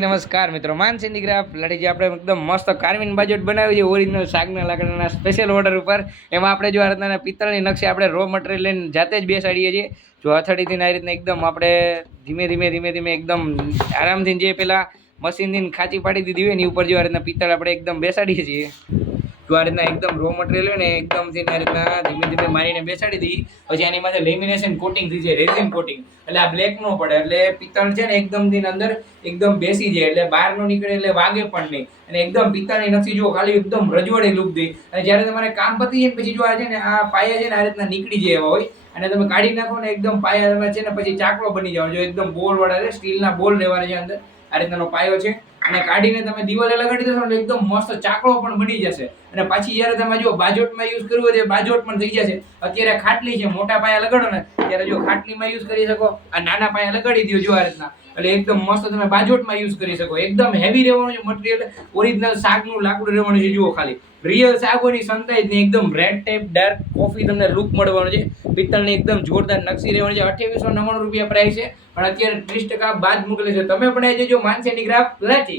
નમસ્કાર મિત્રો, માનસી નીગ્રાફ લડીજી આપણે એકદમ મસ્ત કાર્વિન બાજોટ બનાવી છે ઓરિજિનલ શાકના લાકડાના સ્પેશિયલ ઓર્ડર ઉપર. એમાં આપણે જો આ રીતના પિત્તળની નકશી આપણે રો મટીરિયલ લઈને જાતે જ બેસાડીએ છીએ. જો અથડીથી આ રીતના એકદમ આપણે ધીમે એકદમ આરામથી જે પેલા મશીનથી ખાંચી પાડી દીધી હોય એની ઉપર જો આ રીતના પિત્તળ આપણે એકદમ બેસાડીએ છીએ. જો આ રીતના એકદમ રો મટીરિયલ હોય ને એકદમથી આ રીતના ધીમે મારીને બેસાડી દઈએ. પછી એની માથે લેમિનેશન કોટિંગ થઈ જાય, રેઝિન કોટિંગ, એટલે આ બ્લેક ન પડે, એટલે પિત્તળ છે ને એકદમથી અંદર એકદમ બેસી જાય, એટલે બહાર નો નીકળે, એટલે વાગે પણ નહીં. અને એકદમ પિત્તળની નકશી જો ખાલી એકદમ રજવાડી લુક દઈ. અને જ્યારે તમારે કામ પતી જાય પછી જો આ છે ને આ પાયા છે ને આ રીતના નીકળી જાય એવા હોય, અને તમે કાઢી નાખો ને એકદમ પાયા તમે છે ને પછી ચાકડો બની જાવ. જો એકદમ બોલ વાળા છે, સ્ટીલના બોલ રહેવાના છે અંદર, આ રીતનો પાયો છે. અને કાઢીને તમે દિવાલે લગાડી દેશો એટલે એકદમ મસ્ત ચાકડો પણ બની જશે. અને પાછી જ્યારે તમે જો બાજોટમાં યુઝ કરવું હોય તો બાજોટ પણ થઈ જશે. અત્યારે ખાટલી છે, મોટા પાયા લગાડો ને ત્યારે જો ખાટલીમાં યુઝ કરી શકો, આ નાના પાયા લગાડી દો જો આ રીતના, એટલે એકદમ મસ્ત તમે બાજોટમાં યુઝ કરી શકો. એકદમ હેવી રહેવાનું છે મટીરિયલ, ઓરિજિનલ શાકનું લાકડું રહેવાનું છે. જુઓ ખાલી રિયલ શાકોની સંતાઈ ને એકદમ રેડ ટાઈપ ડાર્ક કોફી તમને લુક મળવાનું છે. પિત્તળની એકદમ જોરદાર નકશી રહેવાની છે. 2899 રૂપિયા પ્રાઇસ છે, પણ અત્યારે 30% બાદ મોકલે છે. તમે પણ એ જો માનસી નીગ્રાફ લાઠી.